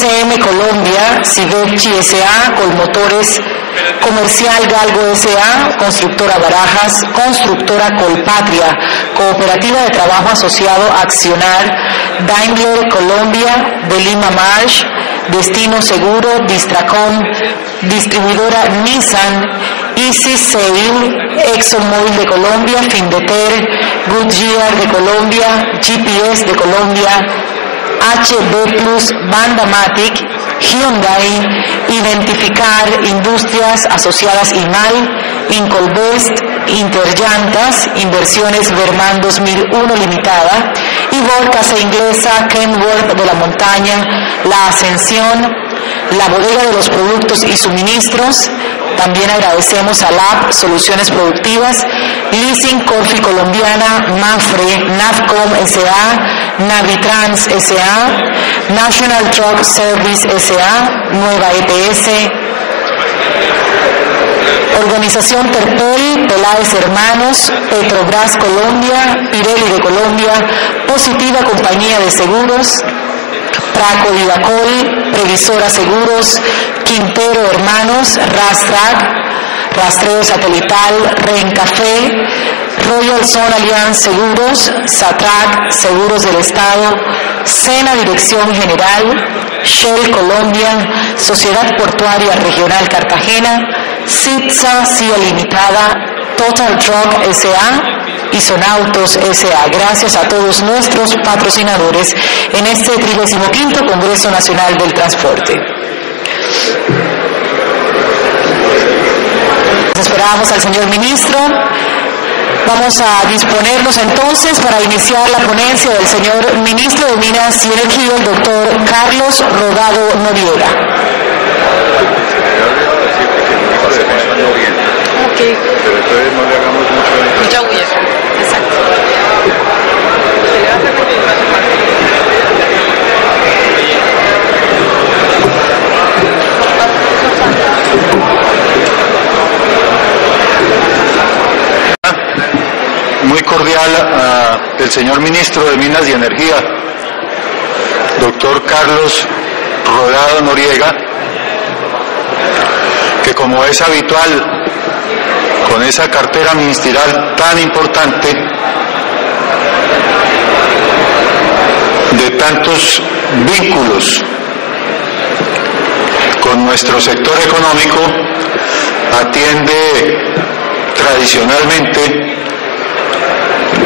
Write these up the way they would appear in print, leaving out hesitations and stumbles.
SM Colombia, Civecchi S.A., Colmotores, Comercial Galgo S.A., Constructora Barajas, Constructora Colpatria, Cooperativa de Trabajo Asociado Accionar, Daimler Colombia, de Lima Marsh, Destino Seguro, Distracom, Distribuidora Nissan, Easy Sail, ExxonMobil de Colombia, Findeter, Goodyear de Colombia, GPS de Colombia, HB Plus, Bandamatic, Hyundai, Identificar, Industrias Asociadas IMAL, Incolvest, Interllantas, Inversiones Berman 2001 Limitada, Ivor Casa Inglesa, Kenworth de la Montaña, La Ascensión, la Bodega de los Productos y Suministros. También agradecemos a LAB Soluciones Productivas, Leasing Corfi Colombiana, Mafre, Navcom S.A., Navitrans S.A., National Truck Service S.A., Nueva EPS, Organización Terpel, Peláez Hermanos, Petrobras Colombia, Pirelli de Colombia, Positiva Compañía de Seguros, Praco Divacol, Previsora Seguros, Quintero Hermanos, Rastrac, Rastreo Satelital, Rencafé, Royal Sun Alliance Seguros, Satrac, Seguros del Estado, Sena Dirección General, Shell Colombia, Sociedad Portuaria Regional Cartagena, CITSA CIA Limitada, Total Truck S.A., y Sonautos S.A. Gracias a todos nuestros patrocinadores en este 35º Congreso Nacional del Transporte. Esperábamos al señor ministro. Vamos a disponernos entonces para iniciar la ponencia del señor ministro de Minas y Energía, el doctor Carlos Rodado Noriega. Okay. Pero entonces no le hagamos mucha bulla. Exacto. Muy cordial el señor ministro de Minas y Energía, doctor Carlos Rodado Noriega, que como es habitual, con esa cartera ministerial tan importante, de tantos vínculos con nuestro sector económico, atiende tradicionalmente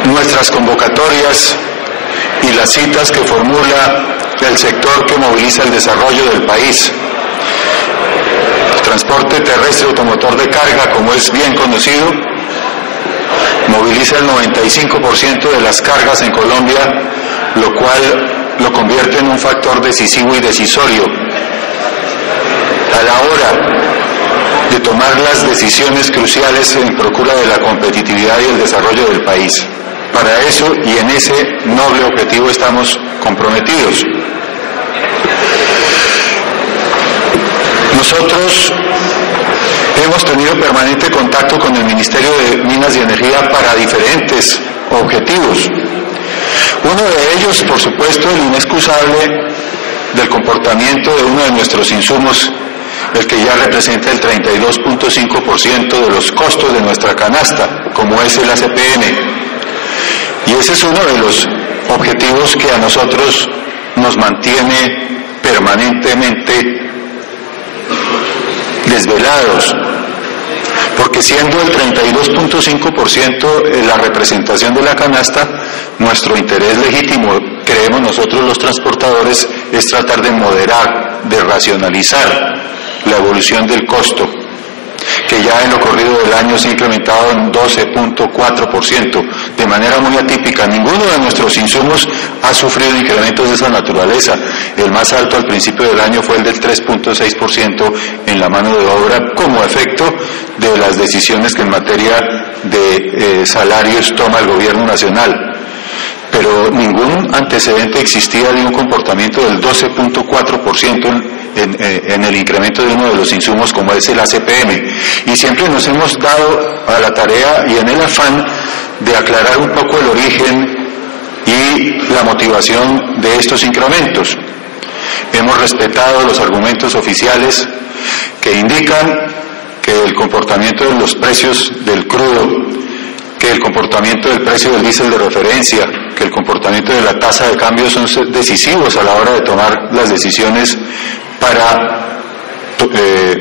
nuestras convocatorias y las citas que formula el sector que moviliza el desarrollo del país. Transporte terrestre automotor de carga, como es bien conocido, moviliza el 95% de las cargas en Colombia, lo cual lo convierte en un factor decisivo y decisorio a la hora de tomar las decisiones cruciales en procura de la competitividad y el desarrollo del país. Para eso y en ese noble objetivo estamos comprometidos. Nosotros hemos tenido permanente contacto con el Ministerio de Minas y Energía para diferentes objetivos. Uno de ellos, por supuesto, el inexcusable del comportamiento de uno de nuestros insumos, el que ya representa el 32.5% de los costos de nuestra canasta, como es el ACPN. Y ese es uno de los objetivos que a nosotros nos mantiene permanentemente desvelados, porque siendo el 32.5% la representación de la canasta, nuestro interés legítimo, creemos nosotros los transportadores, es tratar de moderar, de racionalizar la evolución del costo, que ya en lo corrido del año se ha incrementado en 12.4%, de manera muy atípica. Ninguno de nuestros insumos ha sufrido incrementos de esa naturaleza. El más alto al principio del año fue el del 3.6% en la mano de obra, como efecto de las decisiones que en materia de salarios toma el gobierno nacional. Pero ningún antecedente existía de un comportamiento del 12.4% en el incremento de uno de los insumos como es el ACPM, y siempre nos hemos dado a la tarea y en el afán de aclarar un poco el origen y la motivación de estos incrementos. Hemos respetado los argumentos oficiales que indican que el comportamiento de los precios del crudo, que el comportamiento del precio del diésel de referencia, que el comportamiento de la tasa de cambio son decisivos a la hora de tomar las decisiones para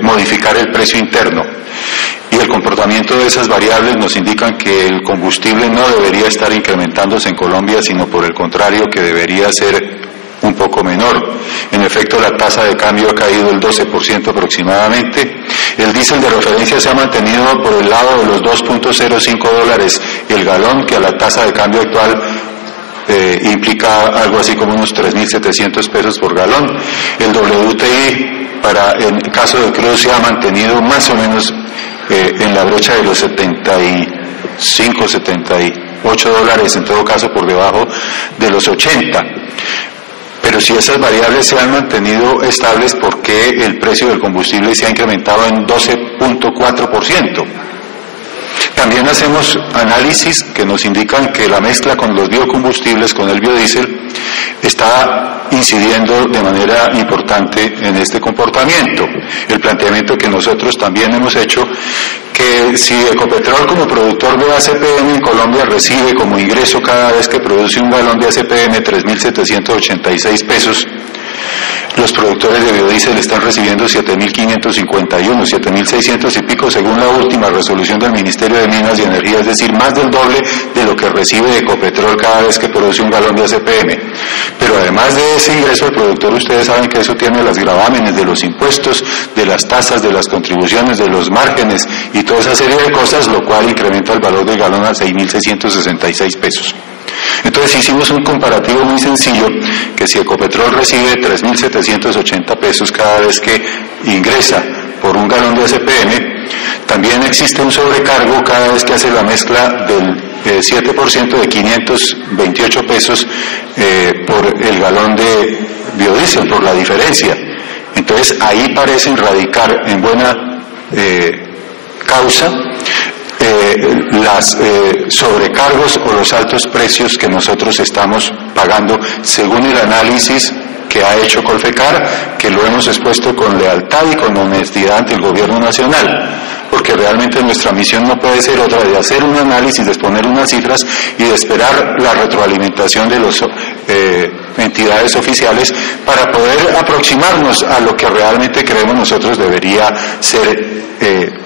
modificar el precio interno. Y el comportamiento de esas variables nos indican que el combustible no debería estar incrementándose en Colombia, sino por el contrario, que debería ser un poco menor. En efecto, la tasa de cambio ha caído el 12% aproximadamente. El diésel de referencia se ha mantenido por el lado de los $2.05 el galón, que a la tasa de cambio actual implica algo así como unos 3.700 pesos por galón. El WTI, en caso del crudo, se ha mantenido más o menos en la brecha de los 75, 78 dólares, en todo caso por debajo de los 80. Pero si esas variables se han mantenido estables, ¿por qué el precio del combustible se ha incrementado en 12.4%? También hacemos análisis que nos indican que la mezcla con los biocombustibles, con el biodiesel, está incidiendo de manera importante en este comportamiento. El planteamiento que nosotros también hemos hecho, que si Ecopetrol como productor de ACPM en Colombia recibe como ingreso cada vez que produce un galón de ACPM 3.786 pesos, los productores de biodiesel están recibiendo 7.551, 7.600 y pico según la última resolución del Ministerio de Minas y Energía, es decir, más del doble de lo que recibe Ecopetrol cada vez que produce un galón de ACPM. Pero además de ese ingreso del productor, ustedes saben que eso tiene las gravámenes de los impuestos, de las tasas, de las contribuciones, de los márgenes y toda esa serie de cosas, lo cual incrementa el valor del galón a 6.666 pesos. Entonces hicimos un comparativo muy sencillo, que si Ecopetrol recibe 3.780 pesos cada vez que ingresa por un galón de ACPM, también existe un sobrecargo cada vez que hace la mezcla del 7% de 528 pesos por el galón de biodiesel, por la diferencia. Entonces ahí parecen radicar en buena causa las sobrecargos o los altos precios que nosotros estamos pagando según el análisis que ha hecho Colfecar, que lo hemos expuesto con lealtad y con honestidad ante el gobierno nacional, porque realmente nuestra misión no puede ser otra de hacer un análisis, de exponer unas cifras y de esperar la retroalimentación de las entidades oficiales para poder aproximarnos a lo que realmente creemos nosotros debería ser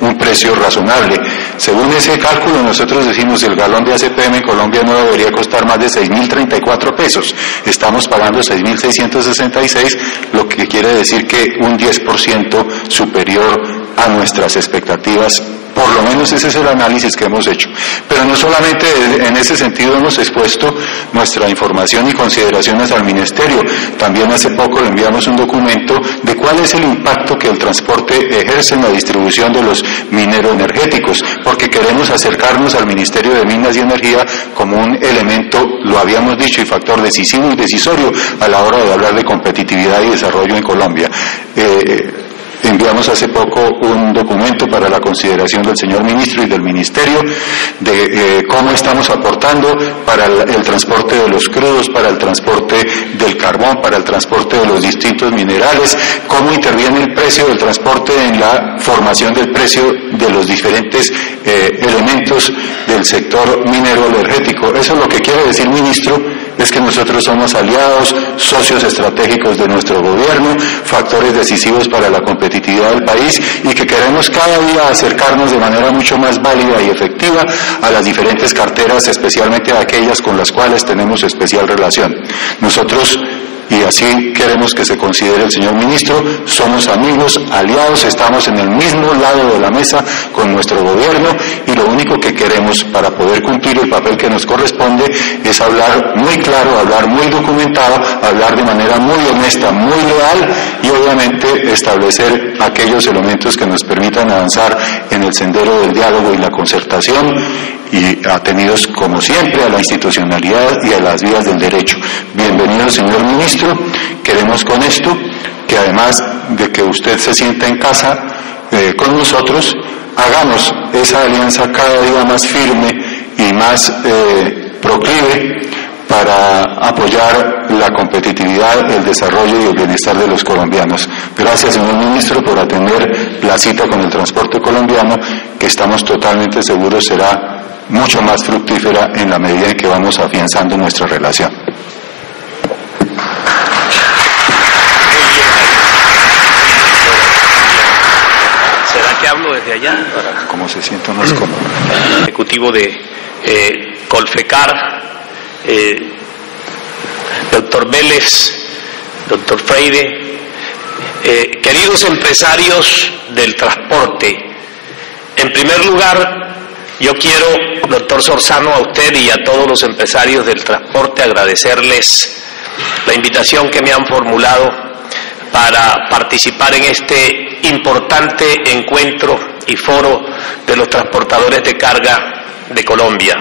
un precio razonable. Según ese cálculo, nosotros decimos el galón de ACPM en Colombia no debería costar más de 6.034 pesos. Estamos pagando 6.666, lo que quiere decir que un 10% superior a nuestras expectativas. Por lo menos ese es el análisis que hemos hecho. Pero no solamente en ese sentido hemos expuesto nuestra información y consideraciones al Ministerio. También hace poco le enviamos un documento de cuál es el impacto que el transporte ejerce en la distribución de los mineroenergéticos, porque queremos acercarnos al Ministerio de Minas y Energía como un elemento, lo habíamos dicho, y factor decisivo y decisorio a la hora de hablar de competitividad y desarrollo en Colombia. Enviamos hace poco un documento para la consideración del señor ministro y del ministerio de cómo estamos aportando para el transporte de los crudos, para el transporte del carbón, para el transporte de los distintos minerales, cómo interviene el precio del transporte en la formación del precio de los diferentes elementos del sector minero energético. Eso es lo que quiere decir, ministro, es que nosotros somos aliados, socios estratégicos de nuestro gobierno, factores decisivos para la competitividad del país y que queremos cada día acercarnos de manera mucho más válida y efectiva a las diferentes carteras, especialmente a aquellas con las cuales tenemos especial relación. Nosotros, y así queremos que se considere el señor ministro, somos amigos, aliados, estamos en el mismo lado de la mesa con nuestro gobierno y lo único que queremos para poder cumplir el papel que nos corresponde es hablar muy claro, hablar muy documentado, hablar de manera muy honesta, muy leal y obviamente establecer aquellos elementos que nos permitan avanzar en el sendero del diálogo y la concertación y atenidos como siempre a la institucionalidad y a las vías del derecho. Bienvenido, señor ministro. Queremos con esto que además de que usted se sienta en casa con nosotros, hagamos esa alianza cada día más firme y más proclive para apoyar la competitividad, el desarrollo y el bienestar de los colombianos. Gracias, señor ministro, por atender la cita con el transporte colombiano, que estamos totalmente seguros será mucho más fructífera en la medida en que vamos afianzando nuestra relación. ¿Será que hablo desde allá? ¿Cómo se siente más cómodo? Ejecutivo de Colfecar, doctor Vélez, doctor Freire, queridos empresarios del transporte, en primer lugar yo quiero, doctor Sorzano, a usted y a todos los empresarios del transporte agradecerles la invitación que me han formulado para participar en este importante encuentro y foro de los transportadores de carga de Colombia.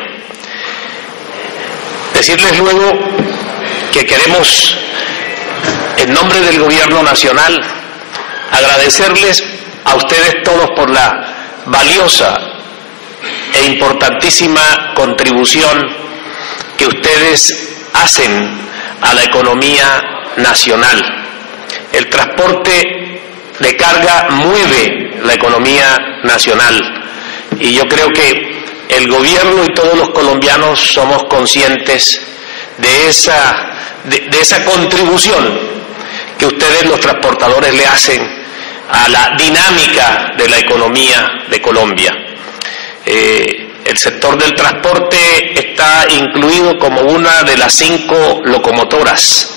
Decirles luego que queremos, en nombre del Gobierno Nacional, agradecerles a ustedes todos por la valiosa e importantísima contribución que ustedes hacen a la economía nacional. El transporte de carga mueve la economía nacional y yo creo que el gobierno y todos los colombianos somos conscientes de esa contribución que ustedes los transportadores le hacen a la dinámica de la economía de Colombia. El sector del transporte está incluido como una de las 5 locomotoras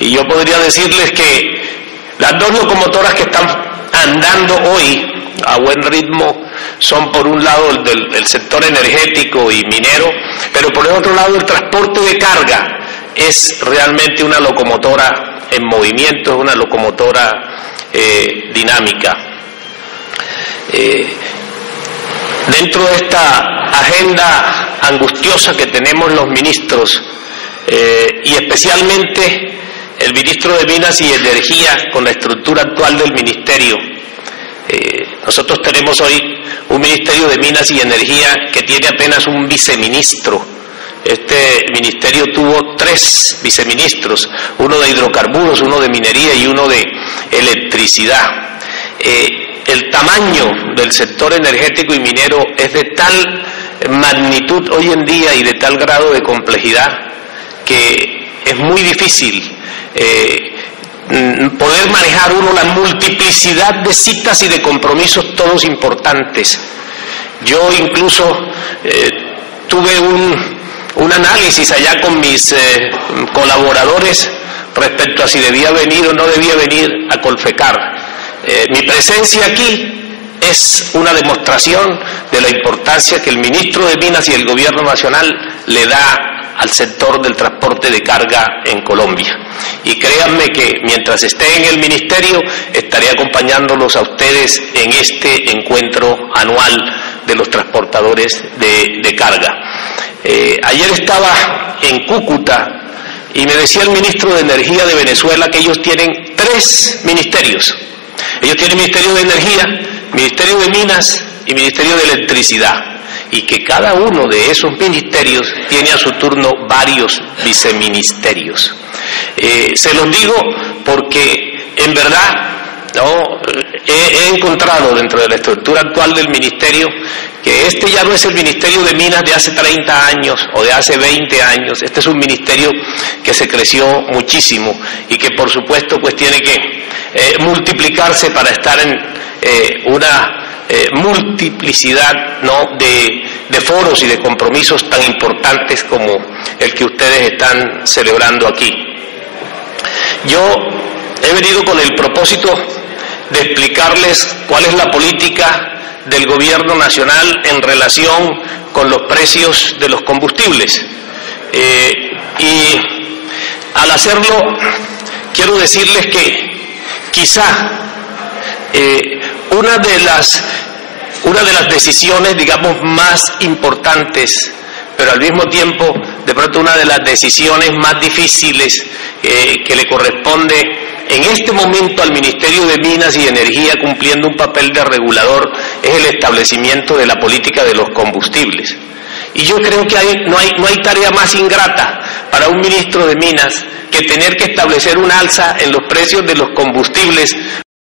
y yo podría decirles que las 2 locomotoras que están andando hoy a buen ritmo son por un lado el sector energético y minero, pero por el otro lado el transporte de carga es realmente una locomotora en movimiento, es una locomotora dinámica. Dentro de esta agenda angustiosa que tenemos los ministros y especialmente el ministro de Minas y Energía con la estructura actual del ministerio, nosotros tenemos hoy un Ministerio de Minas y Energía que tiene apenas un viceministro. Este ministerio tuvo 3 viceministros, uno de hidrocarburos, uno de minería y uno de electricidad. El tamaño del sector energético y minero es de tal magnitud hoy en día y de tal grado de complejidad que es muy difícil poder manejar uno la multiplicidad de citas y de compromisos todos importantes. Yo incluso tuve un análisis allá con mis colaboradores respecto a si debía venir o no debía venir a Colfecar. Mi presencia aquí es una demostración de la importancia que el ministro de Minas y el Gobierno Nacional le da al sector del transporte de carga en Colombia. Y créanme que mientras esté en el ministerio estaré acompañándolos a ustedes en este encuentro anual de los transportadores de carga. Ayer estaba en Cúcuta y me decía el ministro de Energía de Venezuela que ellos tienen 3 ministerios. Ellos tienen Ministerio de Energía, Ministerio de Minas y Ministerio de Electricidad. Y que cada uno de esos ministerios tiene a su turno varios viceministerios. Se los digo porque en verdad he encontrado dentro de la estructura actual del ministerio que este ya no es el Ministerio de Minas de hace 30 años o de hace 20 años. Este es un ministerio que se creció muchísimo y que por supuesto pues tiene que multiplicarse para estar en una multiplicidad de foros y de compromisos tan importantes como el que ustedes están celebrando aquí. Yo he venido con el propósito de explicarles cuál es la política del Gobierno Nacional en relación con los precios de los combustibles. Y al hacerlo quiero decirles que quizá una de las decisiones, digamos, más importantes, pero al mismo tiempo, de pronto, una de las decisiones más difíciles que le corresponde en este momento al Ministerio de Minas y Energía, cumpliendo un papel de regulador, es el establecimiento de la política de los combustibles. Y yo creo que no hay tarea más ingrata para un ministro de Minas que tener que establecer un alza en los precios de los combustibles